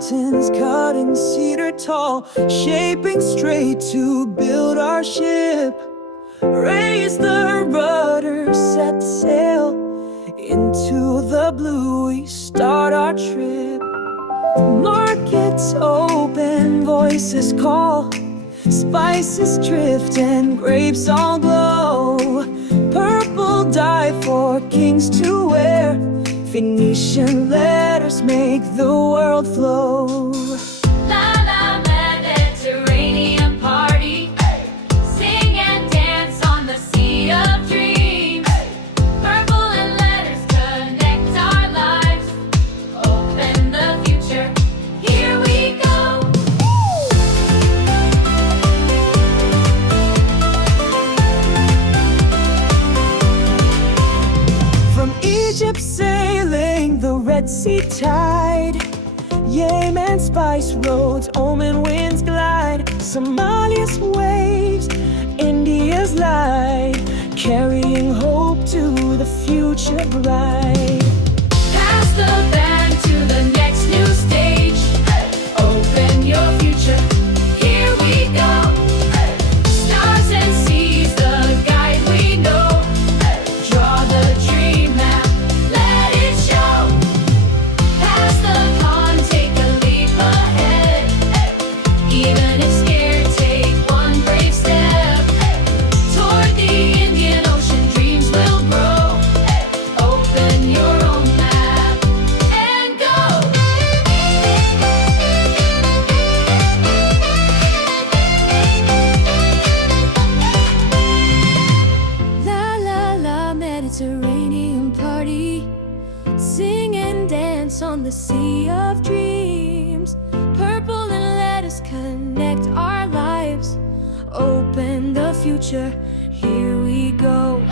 mountains, cutting cedar tall, shaping straight to build our ship. Raise the rudder, set sail, into the blue we start our trip. Markets open, voices call, spices drift and grapes all glow. Purple dye for kings to wear, Phoenician letters make the world flow. La la Mediterranean party, sing and dance on the sea of dreams. Purple and letters connect our lives, open the future, here we go. From Egypt sailing the Red Sea tide, Yemen spice roads, Oman winds glide, Somalia's waves, India's light, carrying hope to the future bright. Pass the band to the next new stage, open your future, here we go. Stars and seas, the guide we know, draw the dream map, let it show. Pass the pond, take a leap ahead, even if scared, take one brave step. Toward the Indian Ocean, dreams will grow, open your own map and go. La la la Mediterranean party, sing and dance on the sea of dreams. Purple and letters connect our lives, open the future, here we go.